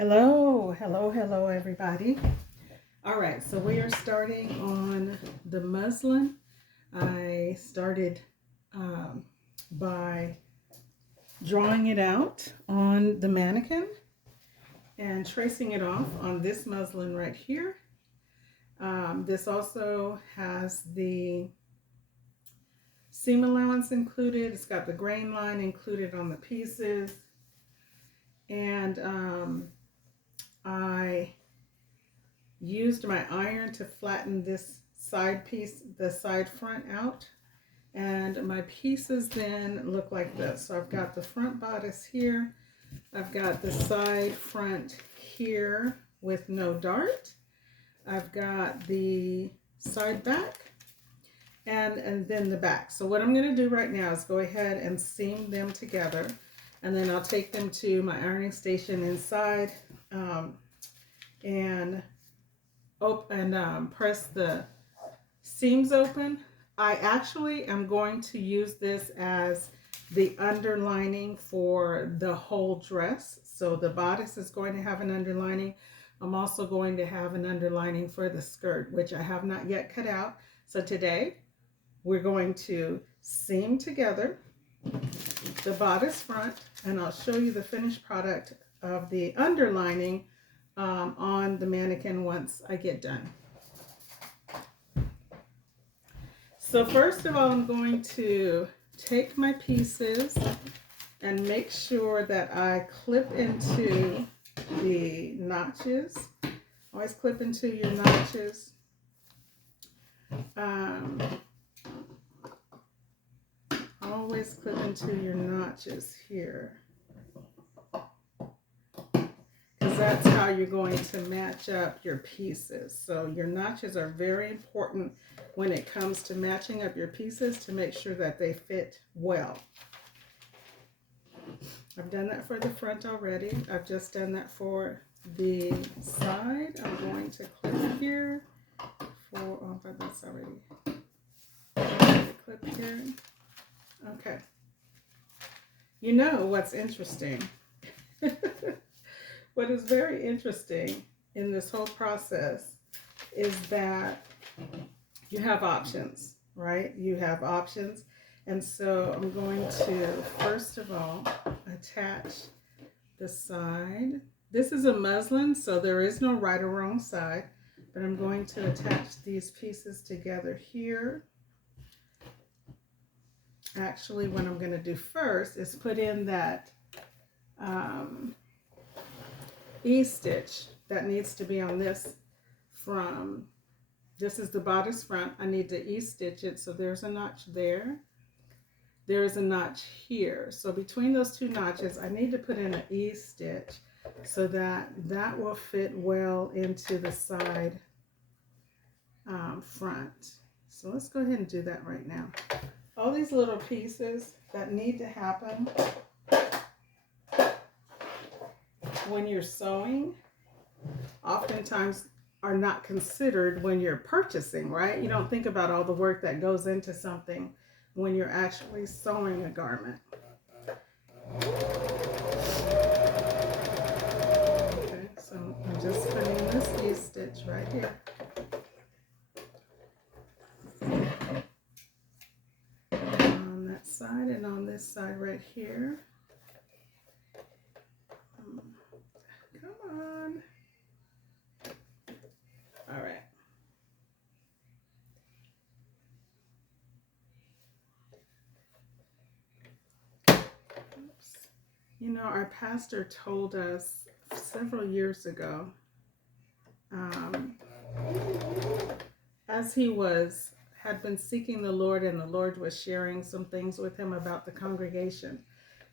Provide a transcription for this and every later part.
Hello, everybody. All right, so we are starting on the muslin. I started by drawing it out on the mannequin and tracing it off on this muslin right here. This also has the seam allowance included. It's got the grain line included on the pieces. And I used my iron to flatten this side piece, the side front out, and my pieces then look like this. So I've got the front bodice here, I've got the side front here with no dart, I've got the side back, and then the back. So what I'm going to do right now is go ahead and seam them together, and then I'll take them to my ironing station inside and press the seams open. I actually am going to use this as the underlining for the whole dress. So the bodice is going to have an underlining. I'm also going to have an underlining for the skirt, which I have not yet cut out. So today we're going to seam together the bodice front, and I'll show you the finished product of the underlining on the mannequin once I get done. So first of all, I'm going to take my pieces and make sure that I clip into the notches. Always clip into your notches. Always clip into your notches here, because that's how you're going to match up your pieces. So your notches are very important when it comes to matching up your pieces to make sure that they fit well. I've done that for the front already. I've just done that for the side. I'm going to clip here for, I've done this already. Clip here. Okay. You know what's interesting? What is very interesting in this whole process is that you have options, right? You have options. And so I'm going to, first of all, attach the side. This is a muslin, so there is no right or wrong side, but I'm going to attach these pieces together here. Actually, what I'm going to do first is put in that E-stitch that needs to be on this from, this is the bodice front. I need to E-stitch it, so there's a notch there. There is a notch here. So between those two notches, I need to put in an E-stitch so that that will fit well into the side front. So let's go ahead and do that right now. All these little pieces that need to happen when you're sewing oftentimes are not considered when you're purchasing, right? You don't think about all the work that goes into something when you're actually sewing a garment. Okay, so I'm just putting in this E-stitch right here. On that side and on this side right here. Come on. All right. Oops. You know, our pastor told us several years ago, as he had been seeking the Lord, and the Lord was sharing some things with him about the congregation.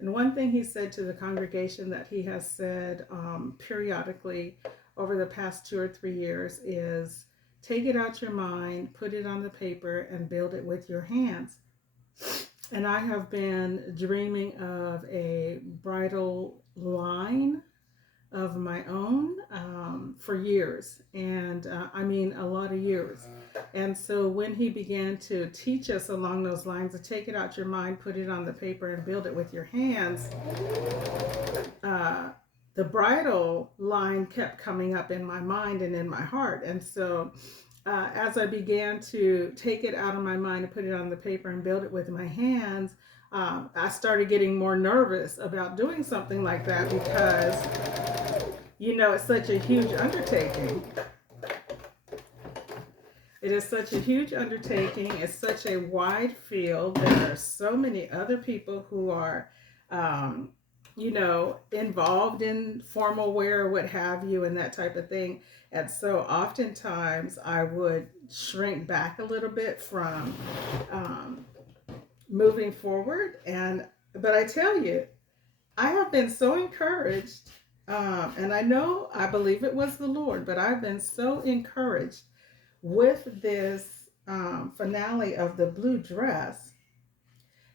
And one thing he said to the congregation that he has said periodically over the past 2 or 3 years is, take it out your mind, put it on the paper, and build it with your hands. And I have been dreaming of a bridal line of my own for years, and I mean a lot of years. And so when he began to teach us along those lines to take it out your mind, put it on the paper, and build it with your hands, the bridal line kept coming up in my mind and in my heart. And so as I began to take it out of my mind and put it on the paper and build it with my hands, I started getting more nervous about doing something like that because, it's such a huge undertaking. It is such a huge undertaking. It's such a wide field. There are so many other people who are, involved in formal wear, what have you, and that type of thing. And so oftentimes I would shrink back a little bit from um, moving forward. But I tell you, I have been so encouraged. And I believe it was the Lord, but I've been so encouraged with this finale of the blue dress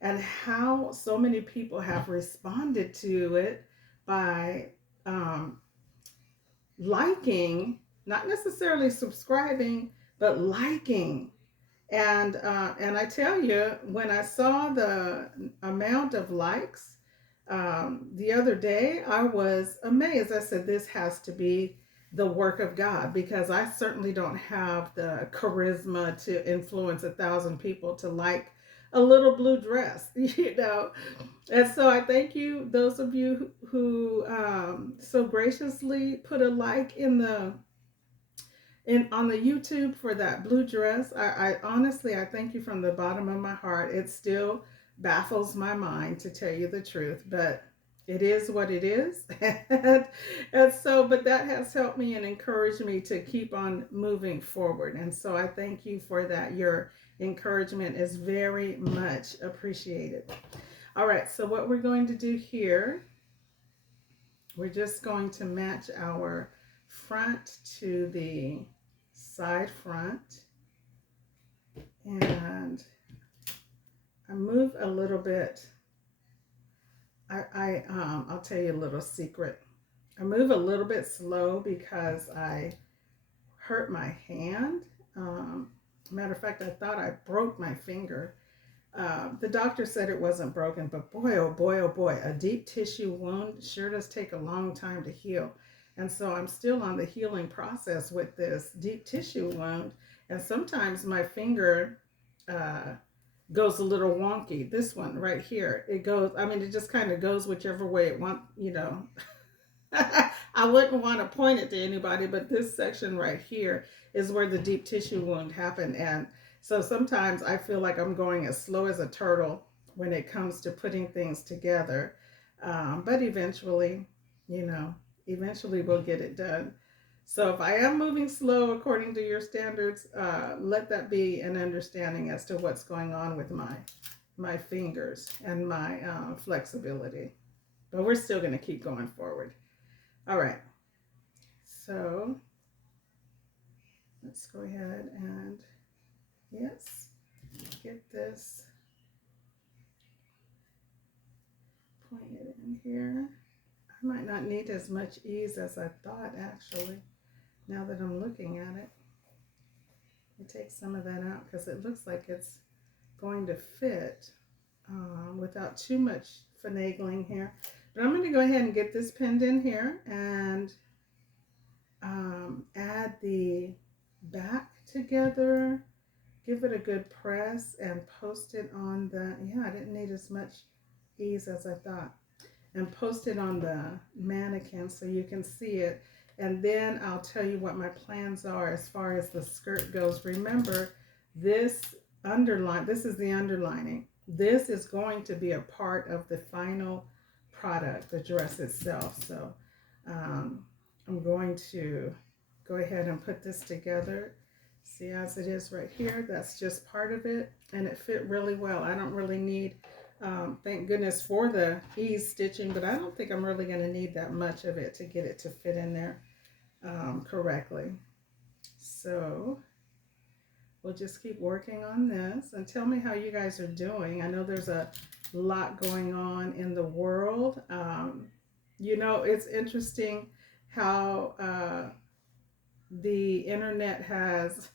and how so many people have responded to it by um, liking, not necessarily subscribing, but liking. And I tell you, when I saw the amount of likes the other day, I was amazed. I said, this has to be the work of God, because I certainly don't have the charisma to influence 1,000 people to like a little blue dress, And so I thank you, those of you who so graciously put a like on the YouTube for that blue dress. I honestly, I thank you from the bottom of my heart. It still baffles my mind, to tell you the truth, but it is what it is. And so, but that has helped me and encouraged me to keep on moving forward. And so I thank you for that. Your encouragement is very much appreciated. All right, so what we're going to do here, we're just going to match our front to the side front, and I move a little bit. I'll tell you a little secret. I move a little bit slow because I hurt my hand. Matter of fact, I thought I broke my finger. The doctor said it wasn't broken, but boy, oh boy, oh boy, a deep tissue wound sure does take a long time to heal. And so I'm still on the healing process with this deep tissue wound. And sometimes my finger uh, goes a little wonky. This one right here, it goes, it just kind of goes whichever way it wants. I wouldn't want to point it to anybody, but this section right here is where the deep tissue wound happened. And so sometimes I feel like I'm going as slow as a turtle when it comes to putting things together. But eventually we'll get it done. So if I am moving slow according to your standards, let that be an understanding as to what's going on with my fingers and my flexibility. But we're still going to keep going forward. All right. So let's go ahead and, yes, get this pointed in here. I might not need as much ease as I thought, actually, now that I'm looking at it. Let me take some of that out because it looks like it's going to fit without too much finagling here. But I'm going to go ahead and get this pinned in here and add the back together, give it a good press, and post it on the, I didn't need as much ease as I thought, and post it on the mannequin so you can see it. And then I'll tell you what my plans are as far as the skirt goes. Remember, this is the underlining. This is going to be a part of the final product, the dress itself. So I'm going to go ahead and put this together. See, as it is right here, that's just part of it, and it fit really well. I don't really need, thank goodness for the ease stitching, but I don't think I'm really going to need that much of it to get it to fit in there correctly. So we'll just keep working on this, and tell me how you guys are doing. I know there's a lot going on in the world. It's interesting how the internet has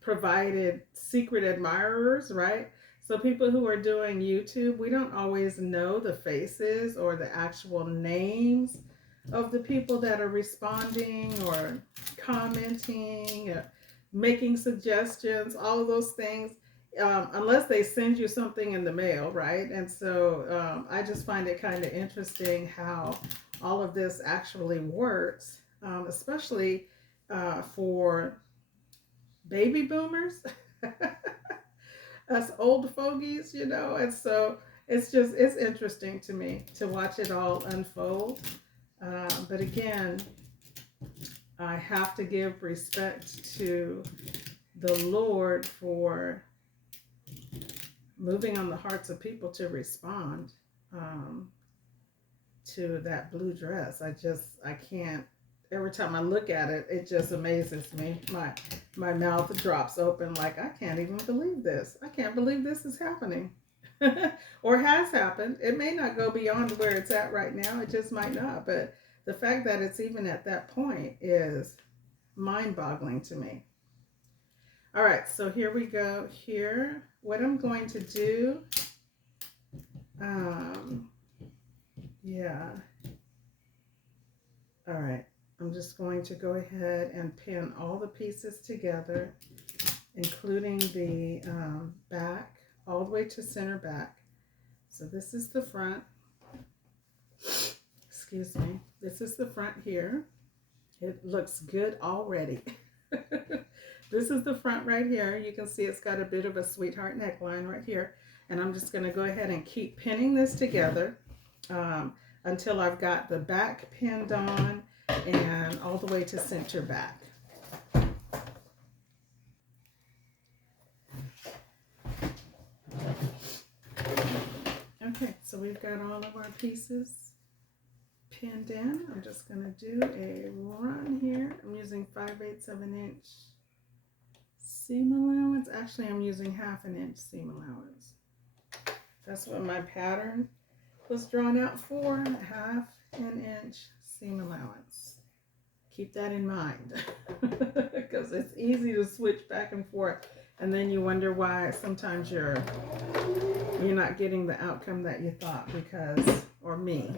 provided secret admirers, right? So people who are doing YouTube, we don't always know the faces or the actual names of the people that are responding or commenting, making suggestions, all of those things, unless they send you something in the mail, right? And so I just find it kind of interesting how all of this actually works, especially for baby boomers. Us old fogies, you know, and so it's interesting to me to watch it all unfold. But again, I have to give respect to the Lord for moving on the hearts of people to respond um, to that blue dress. I can't. Every time I look at it, it just amazes me. My mouth drops open like I can't even believe this. I can't believe this is happening. Or has happened. It may not go beyond where it's at right now. It just might not. But the fact that it's even at that point is mind-boggling to me. All right, so here we go. Here, what I'm going to do, um, yeah. All right, I'm just going to go ahead and pin all the pieces together, including the back, all the way to center back. So this is the front. Excuse me. This is the front here. It looks good already. This is the front right here. You can see it's got a bit of a sweetheart neckline right here. And I'm just going to go ahead and keep pinning this together until I've got the back pinned on and all the way to center back. Okay, so we've got all of our pieces pinned in. I'm just going to do a run here. I'm using 5/8 of an inch seam allowance. Actually, I'm using 1/2 inch seam allowance. That's what my pattern was drawn out for, 1/2 inch seam allowance. Keep that in mind because it's easy to switch back and forth, and then you wonder why sometimes you're not getting the outcome that you thought because, or me,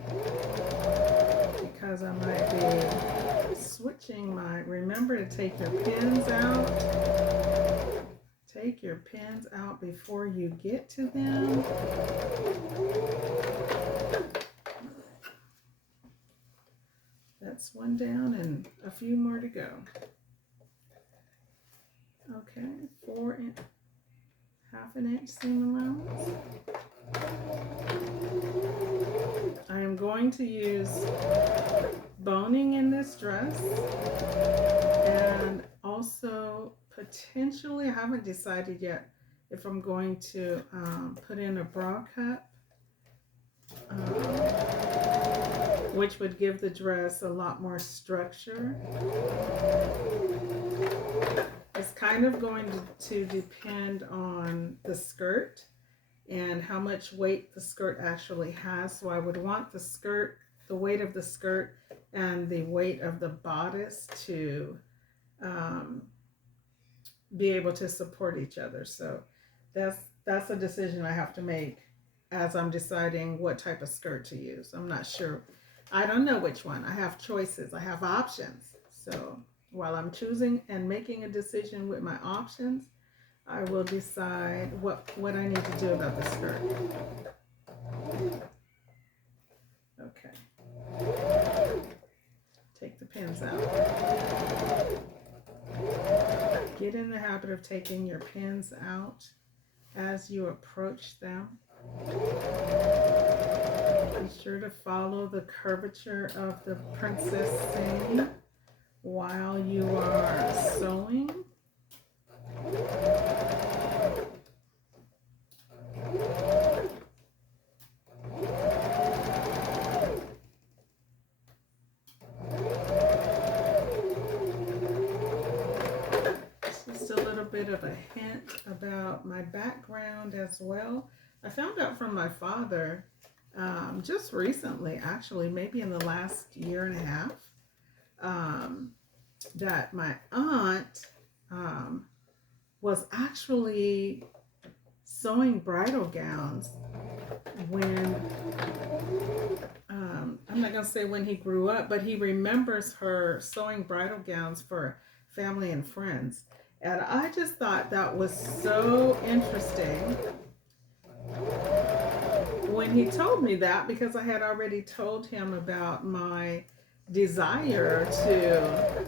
because I might be switching my, remember to take your pins out. Take your pins out before you get to them. That's one down and a few more to go. Okay, 1/2 inch seam allowance. I am going to use boning in this dress and also potentially, I haven't decided yet if I'm going to put in a bra cup, which would give the dress a lot more structure. It's kind of going to depend on the skirt and how much weight the skirt actually has. So I would want the skirt, the weight of the skirt and the weight of the bodice to be able to support each other. So that's a decision I have to make as I'm deciding what type of skirt to use. I'm not sure. I don't know which one. I have choices. I have options. So while I'm choosing and making a decision with my options, I will decide what I need to do about the skirt. Okay. Take the pins out. Get in the habit of taking your pins out as you approach them. Be sure to follow the curvature of the princess seam while you are sewing. Just a little bit of a hint about my background as well. I found out from my father just recently, actually, maybe in the last year and a half, that my aunt was actually sewing bridal gowns when, I'm not going to say when he grew up, but he remembers her sewing bridal gowns for family and friends. And I just thought that was so interesting when he told me that, because I had already told him about my desire to,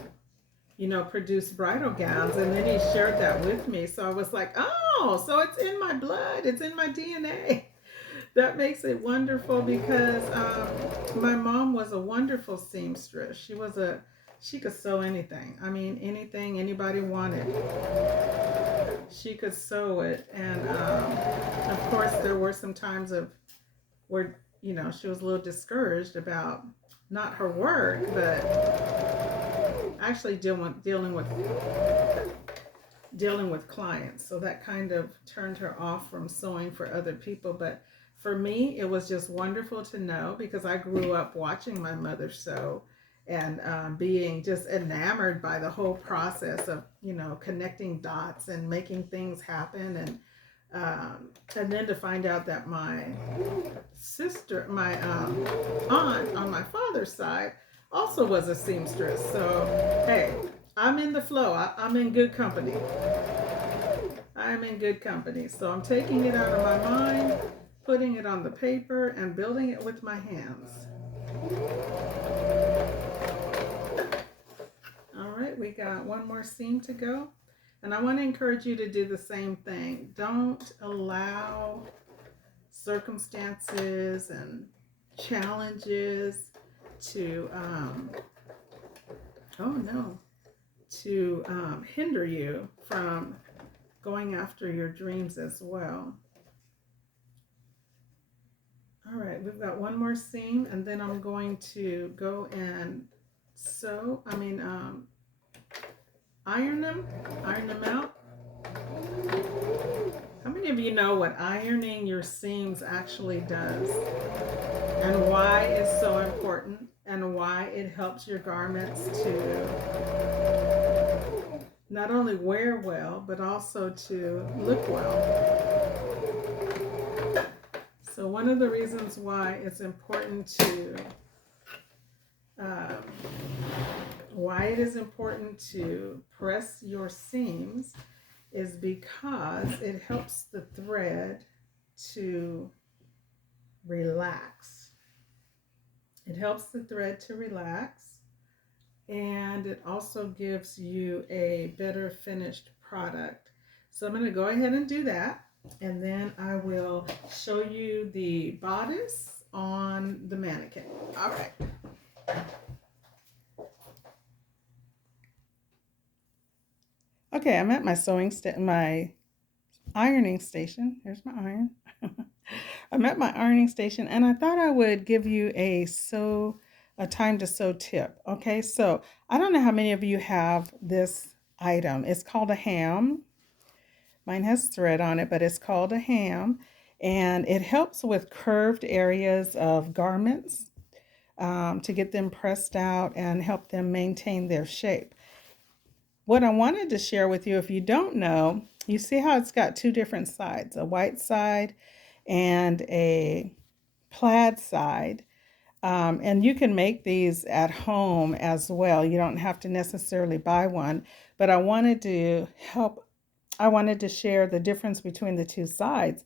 produce bridal gowns. And then he shared that with me. So I was like, oh, so it's in my blood, it's in my DNA. That makes it wonderful because my mom was a wonderful seamstress. She could sew anything. I mean, anything anybody wanted, she could sew it. And of course, there were some times of where, she was a little discouraged about not her work, but actually dealing with clients. So that kind of turned her off from sewing for other people. But for me, it was just wonderful to know, because I grew up watching my mother sew and being just enamored by the whole process of, connecting dots and making things happen. And then to find out that my sister, my aunt on my father's side, also was a seamstress. So, hey, I'm in the flow. I'm in good company. I'm in good company. So I'm taking it out of my mind, putting it on the paper, and building it with my hands. All right, we got one more seam to go. And I want to encourage you to do the same thing. Don't allow circumstances and challenges to, hinder you from going after your dreams as well. All right, we've got one more seam, and then I'm going to go and iron them out. How many of you know what ironing your seams actually does, and why it's so important, and why it helps your garments to not only wear well, but also to look well? So one of the reasons why it's important to why it is important to press your seams is because it helps the thread to relax. It helps the thread to relax, and it also gives you a better finished product. So I'm going to go ahead and do that, and then I will show you the bodice on the mannequin. All right. Okay, I'm at my my ironing station. Here's my iron. I'm at my ironing station, and I thought I would give you a time to sew tip. Okay, so I don't know how many of you have this item. It's called a ham. Mine has thread on it, but it's called a ham, and it helps with curved areas of garments to get them pressed out and help them maintain their shape. What I wanted to share with you, if you don't know, you see how it's got two different sides, a white side and a plaid side. And you can make these at home as well. You don't have to necessarily buy one, but I wanted to share the difference between the two sides,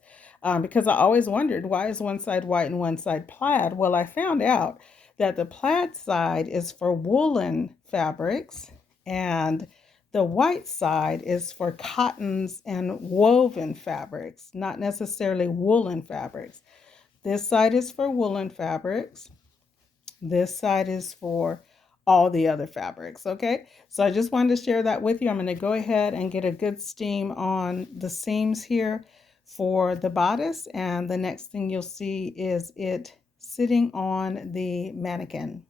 because I always wondered, why is one side white and one side plaid? Well, I found out that the plaid side is for woolen fabrics, and the white side is for cottons and woven fabrics, not necessarily woolen fabrics. This side is for woolen fabrics. This side is for all the other fabrics, okay? So I just wanted to share that with you. I'm going to go ahead and get a good steam on the seams here for the bodice, and the next thing you'll see is it sitting on the mannequin.